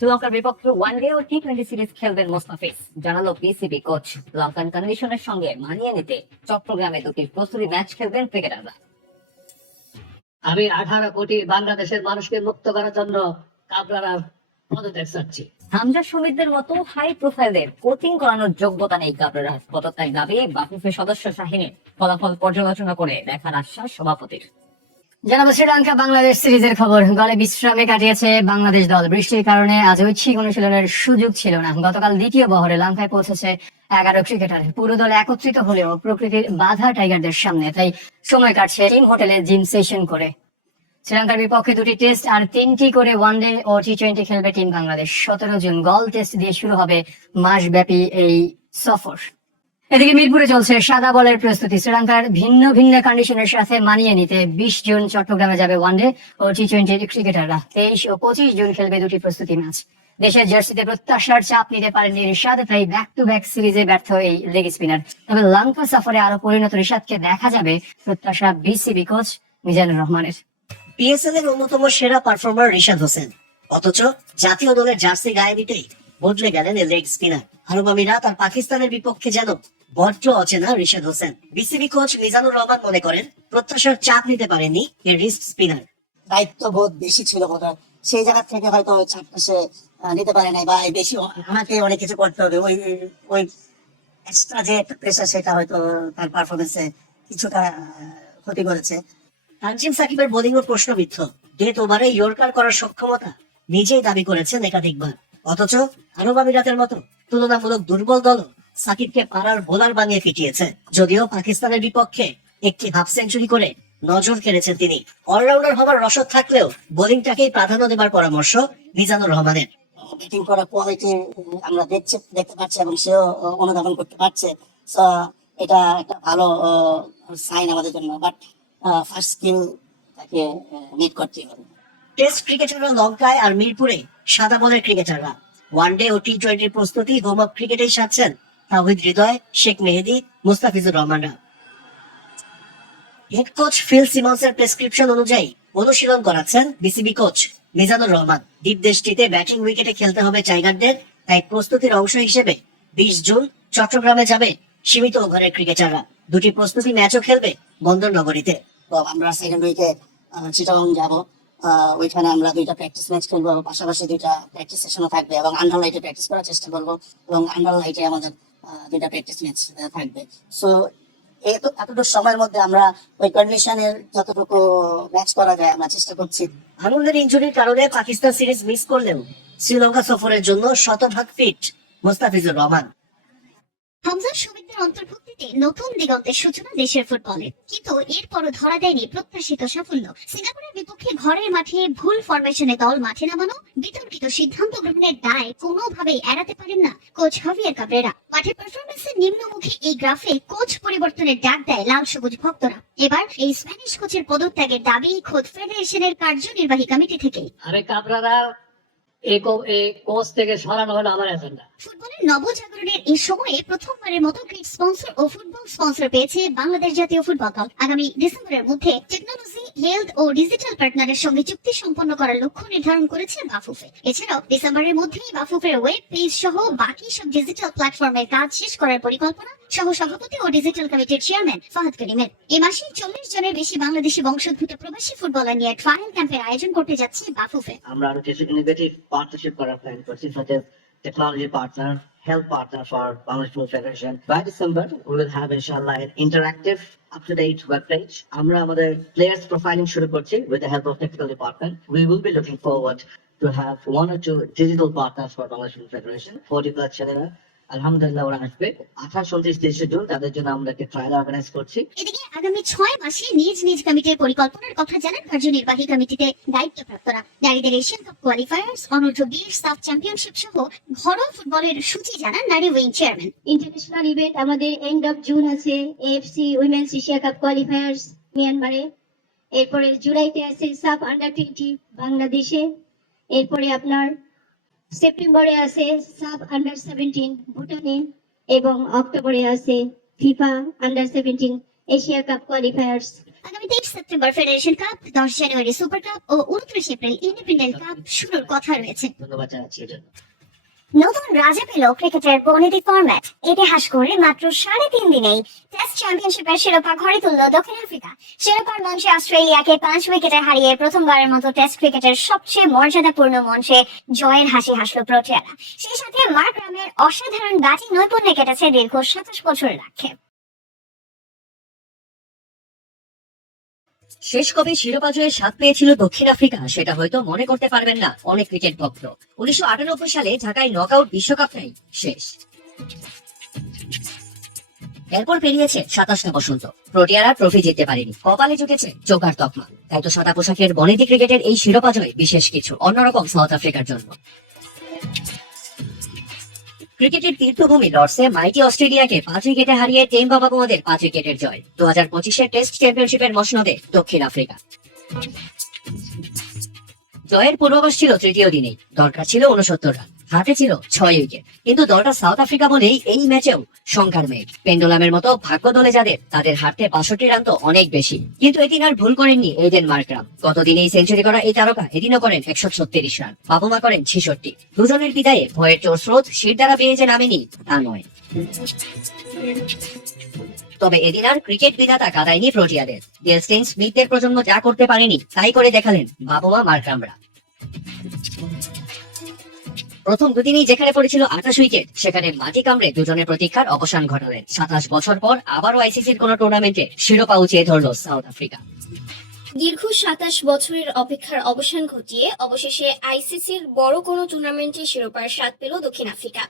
শ্রীলঙ্কার বিপক্ষে ওয়ানডে ও টি-20 সিরিজ খেলবেন মোস্তাফিজ, জানালো বিসিবি কোচ। লঙ্কান কন্ডিশনের সঙ্গে মানিয়ে নিতে চট্টগ্রামে দুটি প্রস্তুতি ম্যাচ খেলবেন ক্রিকেটাররা। আমি 18 কোটি বাংলাদেশের মানুষকে মুক্ত করার জন্য কাবলার পদত্যাগ চাচ্ছি। হামজা শহীদদের মতো হাই প্রোফাইলদের কোচিং করানোর যোগ্যতা নেই কাবরেরার, পদত্যাগ দাবি বাফুফে সদস্য শাহিনের। ফলাফল পর্যালোচনা করে দেখার আশ্বাস সভাপতির। জানাবো শ্রীলঙ্কা বাংলাদেশ সিরিজের খবর। দলে বিশ্রামে কাটিয়েছে বাংলাদেশ দল। বৃষ্টির কারণে আজ ঐচ্ছিক অনুশীলনের সুযোগ ছিল না। গতকাল দ্বিতীয় বহরে লঙ্কায় পৌঁছেছে 11 ক্রিকেটার। পুরো দল একত্রিত হলেও প্রকৃতির বাধা টাইগারদের সামনে, তাই সময় কাটছে টিম হোটেলে জিম সেশন করে। শ্রীলঙ্কার বিপক্ষে 2টি টেস্ট আর 3টি করে ওয়ানডে ও টি-20 খেলবে টিম বাংলাদেশ। 17 জুন গল টেস্ট দিয়ে শুরু হবে মাসব্যাপী এই সফর। এদিকে মিরপুরে চলছে সাদা বলের প্রস্তুতি। শ্রীলঙ্কার ভিন্ন ভিন্ন কন্ডিশনের সাথে মানিয়ে নিতে 20 জুন চট্টগ্রামে যাবে ওয়ানডে ও টি-20 ক্রিকেটাররা। 23 ও 25 জুন খেলবে দুটি প্রস্তুতি ম্যাচ। দেশের জার্সিতে প্রত্যাশার চাপ নিতে পারেননি রিশাদ, তাই ব্যাক টু ব্যাক সিরিজে ব্যর্থ এই লেগ স্পিনার। তবে লঙ্কা সফরে আরো পরিণত রিশাদকে দেখা যাবে, প্রত্যাশা বিসিবি কোচ মিজানুর রহমানের। পিএসএল এর অন্যতম সেরা পারফর্মার রিশাদ হোসেন, অথচ জাতীয় দলের জার্সি গায়ে দিতেই বদলে গেলেন এই লেগ স্পিনার। আরব আমিরাত আর পাকিস্তানের বিপক্ষে যেন বড্ড অচেনা রিশাদ হোসেন। বিসিবি কোচ মিজানুর রহমান মনে করেন প্রত্যাশার চাপ নিতে পারেনি এই রিস্ক স্পিনার। দায়িত্ববোধ বেশি ছিল বোধহয়, সেই জায়গা থেকে হয়তো ওই চাপটা সে নিতে পারে নাই, বা বেশি আমাকে অনেক কিছু করতে হবে, ওই ওই এক্সট্রা যে একটা প্রেশার সেটা হয়তো তার পারফরমেন্সে কিছুটা ক্ষতি করেছে। তানজিম সাকিবের বোলিং ও প্রশ্নবিদ্ধ। ডেথ ওভারে ইয়র্কার করার সক্ষমতা নিজেই দাবি করেছেন একাধিকবার। অথচ আরব আমিরাতের মতো তুলনামূলক দুর্বল দল সাকিবকে পাড়ার বোলার বানিয়ে ফিটিয়েছে। যদিও পাকিস্তানের বিপক্ষে একটি হাফ সেঞ্চুরি করে নজর কেড়েছেন তিনি। অলরাউন্ডার হবার রসদ থাকলেও বোলিংটাকেই প্রাধান্য দেবার পরামর্শ মিজানুর রহমানের। ব্যাটিং করার কোয়ালিটি আমরা দেখতে পাচ্ছি এবং সেও অনুধাবন করতে পারছে। সো এটা একটা ভালো সাইন আমাদের জন্য, বাট ফার্স্ট স্কিল তাকে মিট করতে হবে। টেস্ট ক্রিকেটাররা লঙ্কায় আর মিরপুরে সাদা বলের ক্রিকেটাররা। ওয়ানডে ও টি-20 প্রস্তুতি হোম অফ ক্রিকেটেই সারছেন তাওহিদ হৃদয়, শেখ মেহেদী, মুস্তাফিজুর রহমানরা। হেড কোচ ফিল সিমন্সের প্রেসক্রিপশন অনুযায়ী অনুশীলন করাচ্ছেন বিসিবি কোচ মিজানুর রহমান। দ্বীপ দেশটিতে ব্যাটিং উইকেটে খেলতে হবে টাইগারদের, তাই প্রস্তুতির অংশ হিসেবে 20 জুন চট্টগ্রামে যাবে সীমিত ওভারের ক্রিকেটাররা। দুটি প্রস্তুতি ম্যাচও খেলবে বন্দর নগরীতে। তো আমরা সেকেন্ড উইকে চিটাগং যাব, ওইখানে আমরা 2টা প্র্যাকটিস ম্যাচ খেলবো, পাশাপাশি 2টা প্র্যাকটিস সেশনও থাকবে এবং আন্ডার লাইটে প্র্যাকটিস করার চেষ্টা করবো, এবং আন্ডার লাইটে আমাদের 2টা প্র্যাকটিস ম্যাচ থাকবে। সো এতটুকু সময়ের মধ্যে আমরা ওই কন্ডিশনের যতটুকু ম্যাচ করা যায় আমরা চেষ্টা করছি। আনন্দের ইনজুরির কারণে পাকিস্তান সিরিজ মিস করলেও শ্রীলঙ্কা সফরের জন্য শতভাগ ফিট মুস্তাফিজুর রহমান। হামজা শহীদদের অন্তর্ভুক্তিতে নতুন দিগন্তের সূচনা দেশের ফুটবলে, কিন্তু এরপরও ধরা দেয়নি প্রত্যাশিত সাফল্য। সিঙ্গাপুরের বিপক্ষে ঘরের মাঠে ভুল ফরমেশনে দল মাঠে নামানো, বিতর্কিত সিদ্ধান্ত গ্রহণের দায় কোনোভাবেই এড়াতে পারেন না কোচ হাভিয়ের কাবরেরা। মাঠের পারফরমেন্সের নিম্নমুখী এই গ্রাফে কোচ পরিবর্তনের ডাক দেয় লাল সবুজ ভক্তরা। এবার এই স্প্যানিশ কোচের পদত্যাগের দাবি খোদ ফেডারেশনের কার্যনির্বাহী কমিটি থেকে। আমি কাবলারা এই কোচ থেকে সরানো হলো আমার এজেন্ডা। ফুটবলের নবজাগরণের এই সময়ে প্রথমবারের মতো গ্রিক স্পন্সর ও ফুটবল স্পন্সর পেয়েছে বাংলাদেশ জাতীয় ফুটবল দল। আগামী ডিসেম্বরের মধ্যে টেকনোলজি, হেলথ ও ডিজিটাল পার্টনারের সঙ্গে চুক্তি সম্পন্ন করার লক্ষ্য নির্ধারণ করেছে বাফুফে। এছাড়াও ডিসেম্বরের মধ্যেই বাফুফের ওয়েব পেজ সহ বাকি সব ডিজিটাল প্ল্যাটফর্মের কাজ শেষ করার পরিকল্পনা সহ সভাপতি ও ডিজিটাল কমিটির চেয়ারম্যান ফাহাদ করিমের। এই মাসে 40 জনের বেশি বাংলাদেশি বংশোদ্ভূত প্রবাসী ফুটবলার নিয়ে ট্রায়াল ক্যাম্পের আয়োজন করতে যাচ্ছে বাফুফে। আমরা আরো কিছু ইনোভেটিভ পার্টনারশিপ করার প্ল্যান করছি, such as technology partner, health partner for Bangladesh Football Federation. By December, we will have inshallah an interactive, up-to-date web page. আমরা আমাদের players profiling শুরু করছি with the help of technical department. We will be looking forward to have 1 or 2 digital partners for Bangladesh Football Federation. 40+ ছেলেরা আলহামদুলিল্লাহ ওরা আসবে। 28, 29, 30 June তাদের জন্য আমরা একটা ট্রায়াল অর্গানাইজ করছি। এদিকে আগামী 6 মাসে নিজ নিজ কমিটির পরিকল্পনার কথা জানান কার্যনির্বাহী কমিটিতে দায়িত্বপ্রাপ্তরা। নারীদের এশিয়ান কাপ কোয়ালিফায়ার্স, অনূর্ধ্ব 20 সাফ চ্যাম্পিয়নশিপ সহ ঘরোয়া ফুটবলের সূচি জানান নারী উইং চেয়ারম্যান। ইন্টারন্যাশনাল ইভেন্ট আমাদের এন্ড অফ জুন আছে, AFC women's Asia cup qualifiers মিয়ানমারে, এরপরে জুলাইতে আছে সাফ আন্ডার 20 বাংলাদেশে, এরপরে আপনার সেপ্টেম্বরে আছে সাব আন্ডার 17 ভুটানে, এবং অক্টোবরে আছে FIFA under 17 Asia cup qualifiers আগামী 23 সেপ্টেম্বর ফেডারেশন কাপ, 10 জানুয়ারি সুপার কাপ ও 29 এপ্রিল ইন্ডিপেন্ডেন্ট কাপ শুরুর কথা রয়েছে। ধন্যবাদ জানাচ্ছি এজন্য। নতুন রাজা পেল ক্রিকেটের পরিণতি ফরম্যাট। ইতিহাস করে মাত্র 3.5 দিনেই টেস্ট চ্যাম্পিয়নশিপের শিরোপা ঘরে তুলল দক্ষিণ আফ্রিকা। শিরোপার মঞ্চে অস্ট্রেলিয়াকে 5 উইকেটে হারিয়ে প্রথমবারের মতো টেস্ট ক্রিকেটের সবচেয়ে মর্যাদাপূর্ণ মঞ্চে জয়ের হাসি হাসল প্রোটিয়ারা। সেই সাথে মার্ক রামের অসাধারণ ব্যাটিং নৈপুণ্যে কেটেছে দীর্ঘ 27 বছরের আক্ষেপ। শেষ কবে শিরোপা জয়ের স্বাদ পেয়েছিল দক্ষিণ আফ্রিকা সেটা হয়তো মনে করতে পারবেন না অনেক ক্রিকেট ভক্ত। 1998 সালে ঢাকায় নকআউট বিশ্বকাপটাই শেষ। এরপর পেরিয়েছে 27টা বসন্ত, প্রোটিয়ারা ট্রফি জিততে পারেনি, কপালে জুটেছে চোকার তকমা। তাই তো সাদা পোশাকের বনেদি ক্রিকেটের এই শিরোপা জয় বিশেষ কিছু, অন্যরকম সাউথ আফ্রিকার জন্য। ক্রিকেটের তীর্থভূমি লর্ডসে মাইটি অস্ট্রেলিয়াকে 5 উইকেটে হারিয়ে টেম বাবাগোমাদের 5 উইকেটের জয়। 2025-এর টেস্ট চ্যাম্পিয়নশিপের মসনদে দক্ষিণ আফ্রিকা। জয়ের পূর্বাভাস ছিল তৃতীয় দিনেই, দরকার ছিল 69 রান, হাতে ছিল 6 উইকেট। কিন্তু দলটা সাউথ আফ্রিকা বলেই এই ম্যাচেও শঙ্কার মেঘ। পেন্ডুলামের মতো ভাগ্য দলে যাদের, তাদের হাতে 62 রান তো অনেক বেশি। কিন্তু এদিন আর ভুল করেননি এইডেন মার্করাম। গতদিনেই সেঞ্চুরি করা এই তারকা এদিনও করেন 136 রান, বাবুমা করেন 66। দুজনের বিদায়ে ভয়ের জোর স্রোত শির দ্বারা বেয়ে যে নামেনি তা নয়। তবে এদিন আর ক্রিকেট বিধাতা কাদায়নি প্রোটিয়াদের। ডেল স্টেইন স্মিথদের প্রজন্ম যা করতে পারেনি তাই করে দেখালেন বাবুমা মার্করামরা। প্রথম দুদিনই যেখানে পড়েছিল 28 উইকেট, সেখানে মাটি কামড়ে দুজনের প্রতীক্ষার অবসান ঘটালেন। 27 বছর পর আবারও আইসিসির কোন টুর্নামেন্টে শিরোপা উঁচিয়ে ধরল সাউথ আফ্রিকা। দীর্ঘ 27 বছরের অপেক্ষার অবসান ঘটিয়ে অবশেষে আইসিসির বড় কোনো টুর্নামেন্টে শিরোপার স্বাদ পেল দক্ষিণ আফ্রিকা।